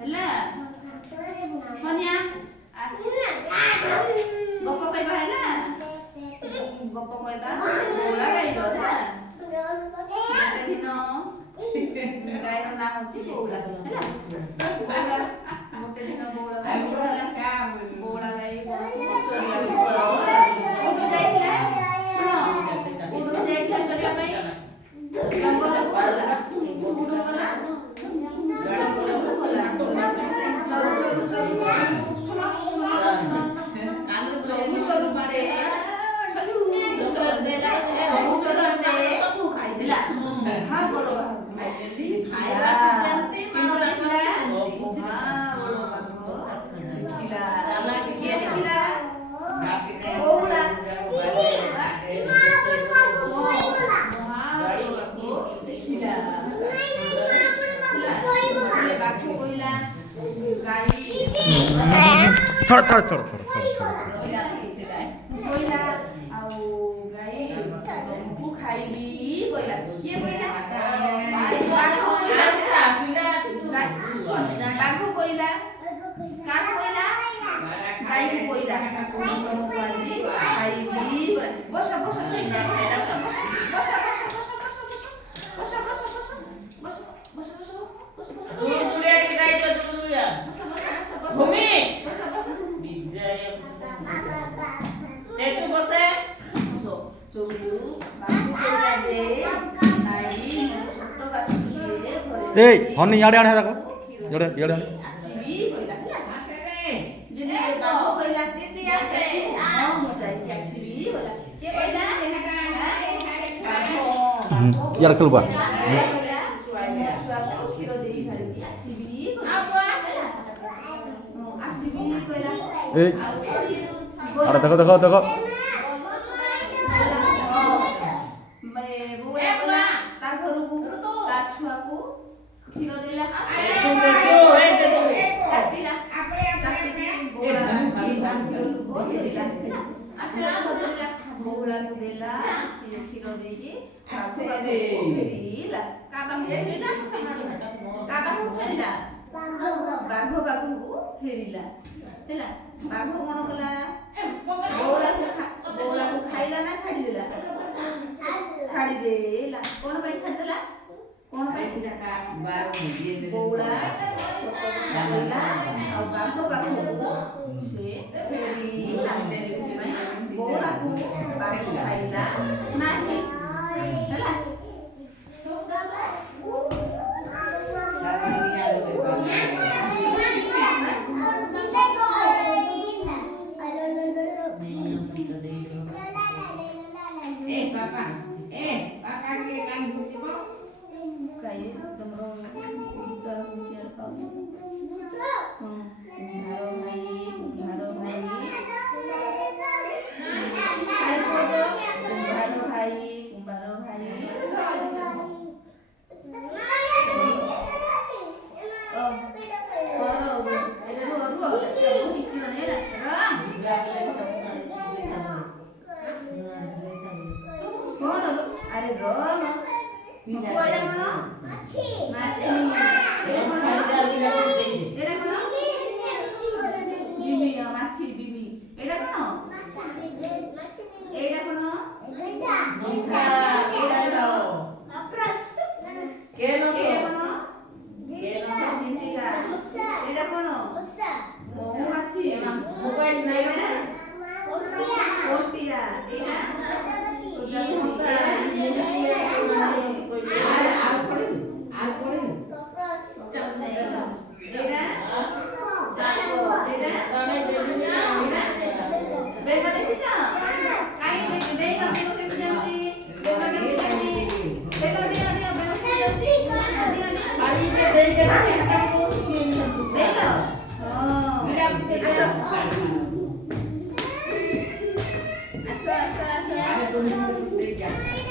ହେଲା କନ୍ୟା ଗପ କହିବା ହେଲା ଗପ କହିବା ବଉଳା ଗାଈର ହେଲା ଗୋଟେ ଦିନ ଗାଈର ନାଁ ହଉଛି ବଉଳା ହେଲା ବଉଳା ଗୋଟେ ଦିନ ବଉଳା ଗାଈ ହେଲା ବଉଳା ଗାଈ କୋଉଠୁ ଯାଇଥିଲା କୋଉଠୁ ଯାଇଥିଲା ଚରିବା ପାଇଁ ଜଙ୍ଗଲକୁ ଗଲା କୋଉଠୁ ଗଲା ଜଙ୍ଗଲକୁ ଗଲା छोड़ छोड़ छोड़ छोड़ छोड़ ए हनी याडे आने देखो याडे याडे आसीबी कइला जेने बाबू कइला दीदी आसे हां मजाई आसीबी बोला के कइला बाबू यार खेलबा खीरो देई सारी आसीबी आसीबी कइला ए अरे देखो देखो देखो खीरो देला चाटीला बोला खीरो लुको देला आसला बदलला बोला देला खीरो देगी बाबू फेरीला काबा फेरीला काबा फेरीला बाघ बाघू फेरीला देला बाघ कोन कला बोला को खाइला ना छाडी देला छाडी देला कोन भाई छाडी देला कौन भाई बौला छोटा बौला और बाघ बाघू से फेरी लागने रे भाई बौला को बाघ खाइला नाही हैला पापा के कान घुचिबो काई तमरो उत्तर मुखिया पाऊ घारो भाई घारो भाई कुंभारो भाई कुंभारो भाई अरे रो कोइला कोन माछी माछी एरा कोन एरा कोन बिबी माछी बिबी एरा कोन एरा कोन गंडा गंडा एरा अप्रोच केनो एरा कोन केनो दिंतीला एरा कोन मौमाछी मोबाइल नै बना कोटिया एरा